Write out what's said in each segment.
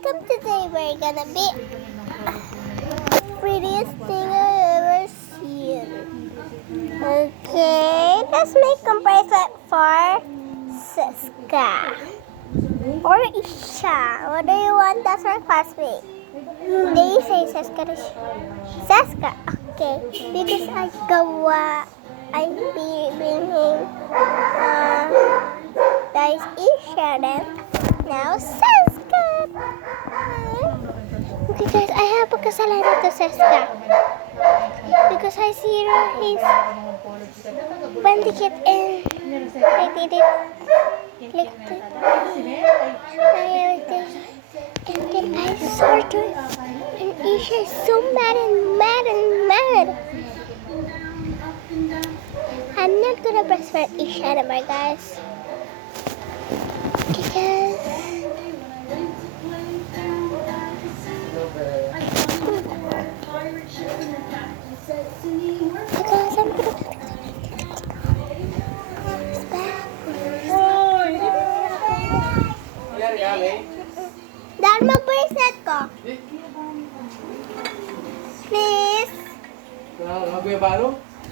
welcome. Today we're gonna be prettiest thing I ever seen. Okay, let's make a bracelet for Seska. Or Isha. What do you want? That's our classmate. They say Seska. Seska. Okay, because I'm bringing guys Isha then. Now Seska. Okay guys, I have a kasalanan to Seska. Because I see his bandikit and I did it like this. And then I saw her and Isha is so mad and mad and mad. I'm not gonna breastfeed Isha anymore, guys. Because I'm gonna Dad, mag-bracelet ko. Please.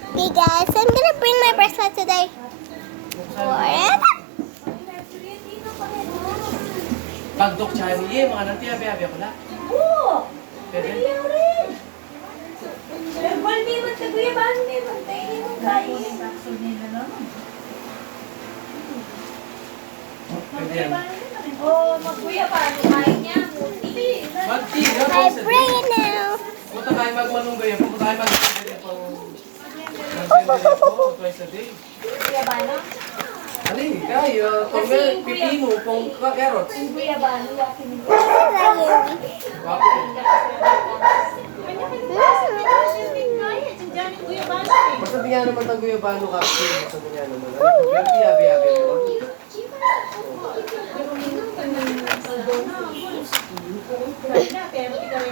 Okay guys, I'm gonna bring my bracelet today. Forever. Pagdok Chani, mga nanti, abi-abi ako na. Oo! Pwede? Balmiman ka kuya, balmiman tayo mo tayo. Pwede yan. Oo, magkuya pa, kain niya, muti. Magti, I bring it now. punta tayo magmanunggay. Punta tayo magmanunggay pang twice a day. Kuya ba no? Ali, kaya, kung pipino, kung carrots. Kuya ba no? Yakin mo. Wapo. Basta tingnan naman ng guyabano capsule. Basta tingnan naman. Abi, abi-abi mo.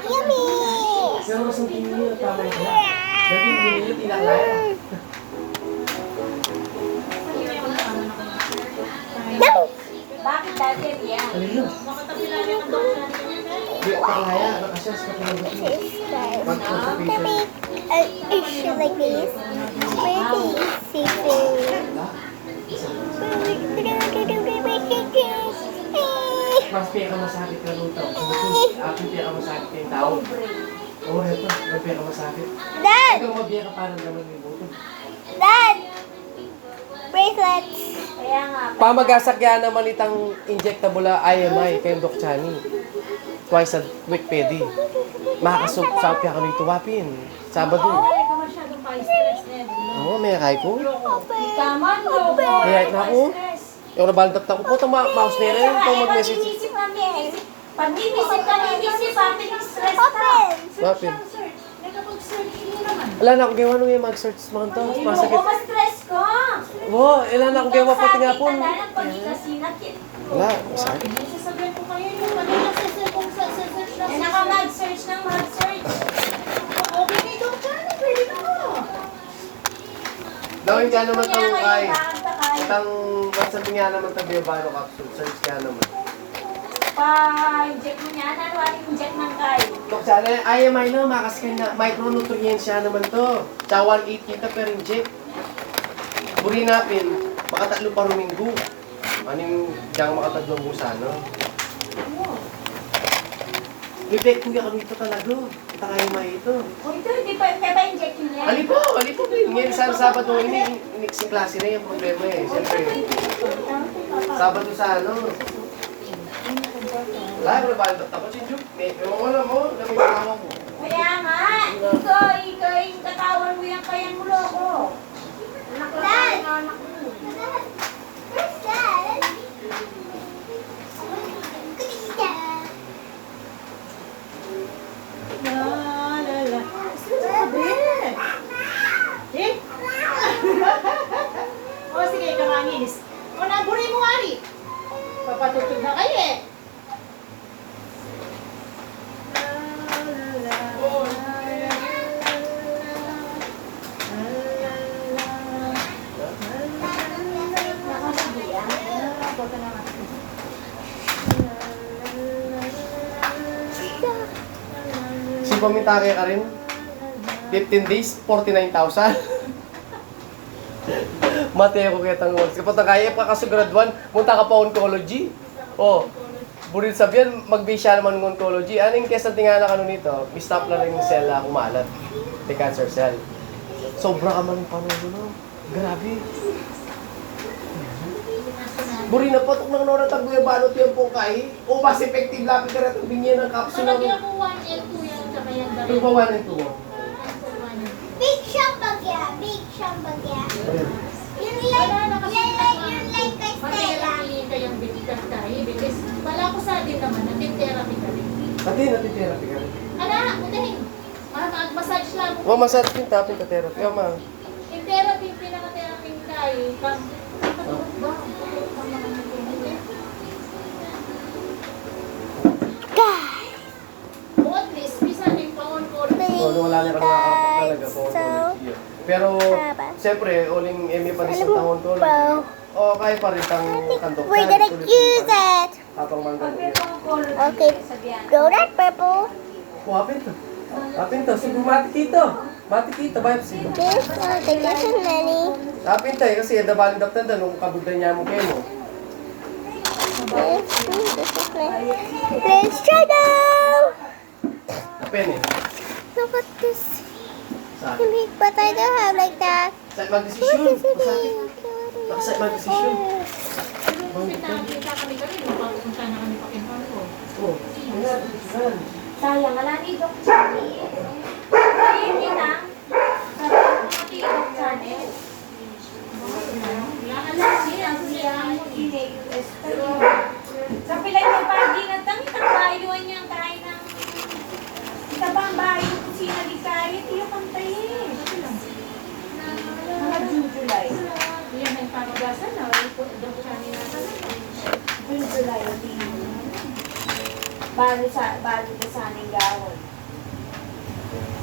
Yummy. Pero mas ang tingin nyo, tama siya. Dati hindi nyo tinaklaya. No. Bakit dati yan? Alin yun? Hindi, taklaya. Nakasya sa kapalagot mo. To make an issue like this, pretty Mas piya ka masakit ka nung tao. Akin piya ka masakit ka yung tao. Oo, eto. May piya ka masakit. Dad! Ikaw mabiya ka parang naman yung buto. Dad! Bracelets! Kaya nga. Pamagasakya naman itang injectable IMI kay Doc Chani. Twice a week pwede. Makakasup sa piya ka nito wapin. Sabado. Wala ka masyadong pa-stress na yan. Oo, may kay ko. Tama no. Kaya na ako. Yung nabaldag na ko po, itong mouse na yun. Itong mag-message. Pag-iisip namin. Pag-iisip ka, iisip namin yung stress ka. Wapin. Nakapag-search mo naman. Wala na akong gawa nung yung mag-search mga to. Masakit. Ako ma-stress ko. Oo, wala na akong gawa pati nga po. Wala, masakit. Sasabihin ko kayo yung kanina sa search na naka-mag-search ng mag-search. Okay na ito, Johnny. Pwede na mo. Dawin ka naman itong kay. Itang, masabi nga naman itang Biobano capsule. Search ka naman. Pa-inject mo niya. Ano ang inject ng kay? Dok, sana, IMI na, makaskan na. Micronutrients siya naman to. Tsaka 1.8 kita per inject. Buri napin, makatatlo pa ruminggo. Anong diyang makatatlong gusano? Reflect ko ka dito talaga. Ito kayo may ito. O ito, hindi pa inject niya. Alipo! Ngayon sa Sabado, ini mixing klase na yung problema eh. Siyempre, Sabado sa ano. Wala, nabaldot ako. Chinjuk, may wala mo, lamig ako mo. Kaya nga, ikaw yung katawan mo yung kayang mulo ko. Anak ko lang, anak mo. Where's Dad? O sige, kamanis. O naburay mo, Ari. Papatutog na kayo eh. Kasi bumitake ka rin. 15 days, 49,000. Mati ako kaya tanong. Kapag kaya pa kasi grade 1, munta ka pa oncology. Oh, burin sabihan, mag-base siya naman ng oncology. Anong kesa tingala ka nun nito? Stop na rin yung cell na kumalat. The cancer cell. Sobra ka man pa no? Grabe. Buri na patok ng nora taguya balot yung po kay. O mas effective lapit ka rin bingyan ng capsule. Malagyan mo 1 and 2 yan, tsaka yan dalawa. Ito pa 1 and 2 mo. Big siyang bagya. Big siyang bagya. Yung like kay Stella. Matera kayang bitikan tayo because wala ko sa atin naman, natin-therapy ka rin. Pati natitherapy ka rin. Ala, udahin. Massage lang. O masarap yung tapin ka therapy. O ma. In therapy, pinaka-therapy tayo. Patulog ba? O at least, bisa rin pa-on-call. O wala na ka nakakapak talaga po. Pero, siyempre, uling MA pa rin sa tahon ko. Bro, O kaya pa rin kang kandok. we're gonna use it. Tapang mangga mo yun. Okay, go that purple. O, apin to. Apin to. Sige, mati kito. Mati kito. Bayap siya. This one, this is many. Apin tayo kasi dabalin daptan doon nung kabugdan niya mo kayo mo. This is many. Let's try now. Apin eh. Look at this. Saan? Big, but I don't have like that. Saan What mag-desisyon? is it? Saan mag-desisyon? Kita kami kami, pupunta na kami pa kinuha ko. O, ayan. Sayang, wala ni Doc Channel. Ayun yun ah. Sabi ko pati Doc Channel. Sa pilay mo pagi na damit ang bayo niya kain ng kita ba ang bayo kusina di kain iyo pantayin. Mga June-July. Yan ang pangagasan na, wala po Doc Chani na sa June-July. Balo sa aning gawon.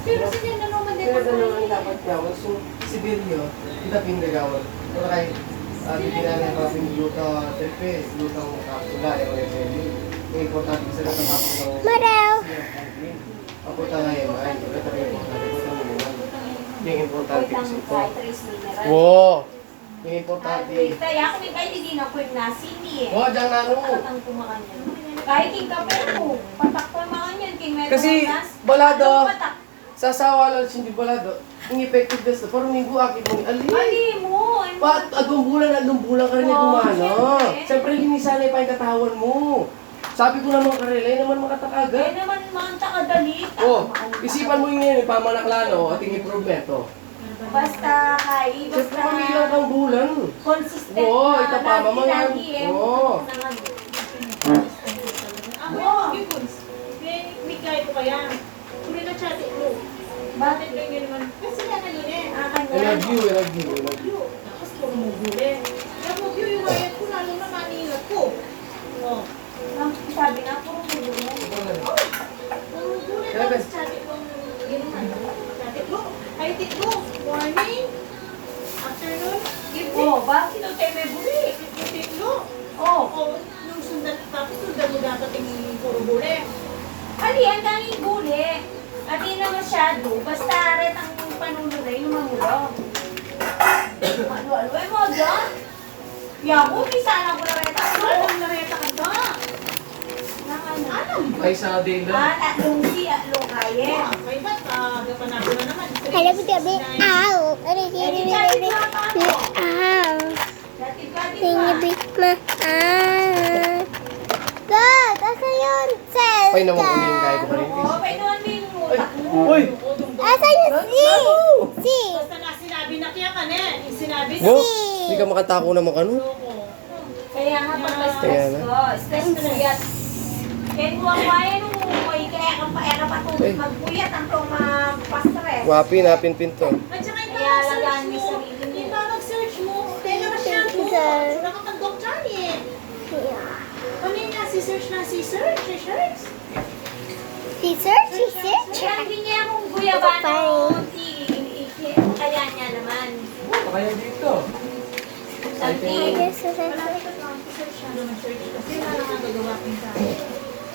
Pero sa yan na naman din Pero ang gano'n ang bahay. dapat gawin. So, si Siberio, kita pinagawin. Wala kayo, bibigyan ng kaping gluta, tepe, glutang kapsula, evangelio. Yung importante sa ng kapsula. Maraw. Ako tayo, ay, ito rin importante. Yung importante Wait lang kasi mo ito. kay Trace Mineral. Wow! Yung importante. Wait, tayo ako may kahit hindi na quick na sini eh. Wow, dyan nga no. Ang kumakan yan. Kahit king kape mo, patak ko mga yan, king meron Kasi, nas. balado. Anong patak? Sa asawa lang hindi balado. Yung effectiveness na, parang minggu akit mo ni Ali. Ali mo. ano Pa, agong bulan ka rin yung Oo, gumana. syempre. Siyempre, ginisanay pa yung katawan mo. Sabi ko naman karelay naman Eh makatakaga. naman mga takadalit. Oh, isipan mo yun yung pamanaklano at yung improvement. Oh. Basta kay, Siyempre, basta kami ilang kang bulan. consistent Oo, na ito pa, mamaya. lagi eh. Oo. Ako yung gibbons. May kaya ko kaya. Kuri na chatting mo. Bakit ganyan naman? Kasi nga kanina eh. I love you, I love you, I love you. Tapos puro mo guli. Yung mo view yung wayat ko, lalo na maningat ko. Oh. Sabi na, puro gulo mo. Puro guli. Tapos chatting mo. Ginaman. Chatting mo. Ay, tito. Morning. Afternoon. Evening. Oh, bakit ito tayo may buli? Tito. Oh, Oh, nung sundan, tapos sundan mo dapat yung puro guli. ali, ang daming guli. At di na masyado, basta rin ang panunod yung mahulog. Ano-ano, ay mo agad? Yaku, pisana ko na rin ako. Alam na reta ka ba? Nang ano? Alam. Ay, sa day lang. Atlong si, atlong kaya. Kay ba't gapanap ko na naman? Hello, baby. Ow. Ano yun? Ow. Dati-dati Tingin pa. big ma. Ah. God, asa yun? Celta. Pay na mo kunin kaya ko pa rin. Oo, painuan mo yung utak mo. Uy! Asa yung si? Si. Basta nga sinabi na kaya ka na. Yung sinabi na. Wow! Hindi ka makatako naman ano? Loko. Kaya nga pag Kaya stress na. ko, stress ko na yan. Kaya buwang kaya nung umuwi, kaya ka patutog magpuyat ang pa-stress. Wapi, napin-pin to. At saka yung Kaya search alagaan mo mo. yung sarili mo. Yung pag-search mo. Kaya na siya mo. Sir. Nakakandok dyan eh. Yeah. Ano yung nasi-search na si-search? Si-search? Si Sir? Si Sir? Kaya hindi niya akong guyabano, kaya niya naman. Kaya dito. Something. Yes, yes, yes. Wala ka lang search na naman search. Kasi wala nang nagagawa kong tayo.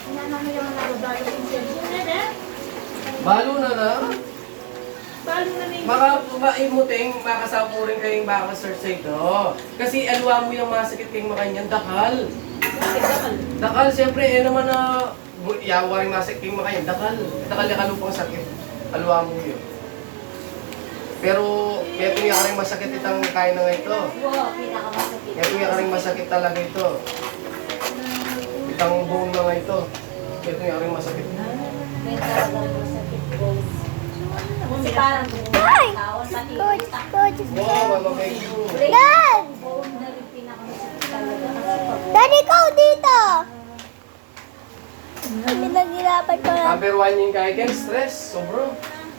Wala namin naman nagagawa yung search. Wala na. Balo na na. Balo na yung... Maimuting, makasapurin kayong baka search sa ito. Kasi alwa mo yung masakit kayong makanyan, dakal. Bakit dakal? Dakal, siyempre, naman na yawa rin masakit kayong makanyan, dakal. Dakal yung kalupang sakit. Alwa mo yun. Pero, kaya kung yung rin masakit itang kain na nga ito. Wow, pinakamasakit. Kaya kung yung rin masakit talaga ito. Itang buong na nga ito. Kaya kung yung rin masakit. May talagang masakit, guys. Kasi parang Ay! tawon, pati Good, utak. good, Wow, mamamay ko. Dad! Bone na rin pinakamasakit talaga. Kasi pag Dad, ikaw dito! Pinaghirapan ko lang. Number 1 yung kaya Ken, stress, sobro.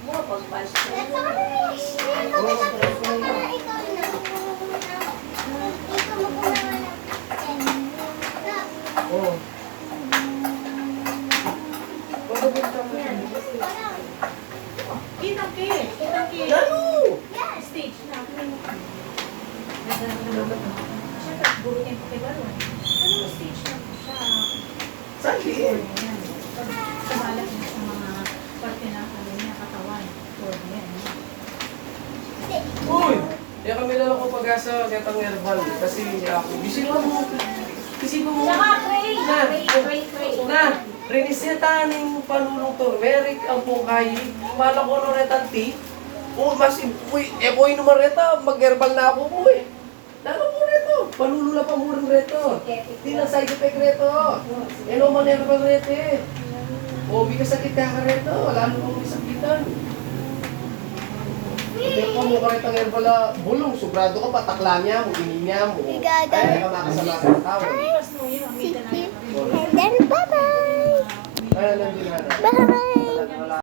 mo, pag-bash ko. Oo. Kitang-ki. Kitang-ki. Lalo! Stage na. Siyempre, burutin ko kay Balon. Ano stage na po siya? Sali. Ayan. Pagkabalat niya sa mga parte ng niya, katawan. Or yan. Uy! Kaya kami lang ako pag-asa, kaya tang herbal. Kasi ako, isipan mo. Isipan mo. Saka pray, Na, pray. na, riniseta ng panulong turmeric ang pungkay. Mala ko no retanti. Oh, mas uy, boy naman reta, mag-herbal na ako po eh. Lalo po reto, panulula pa mo rin reto. Di na side effect reto. Ano man herbal reto eh. Oh, bigas sakit ka ka reto, lalo mo may sakitan. Hindi po mo ka retang herbal na bulong, sobrado ka pa, takla niya mo, ini niya mo. Bigaga. Ay, ka makasama sa tao. Tapos no, yun, may Sige. tanay. And then, bye-bye! Ay, nandun na. Bye!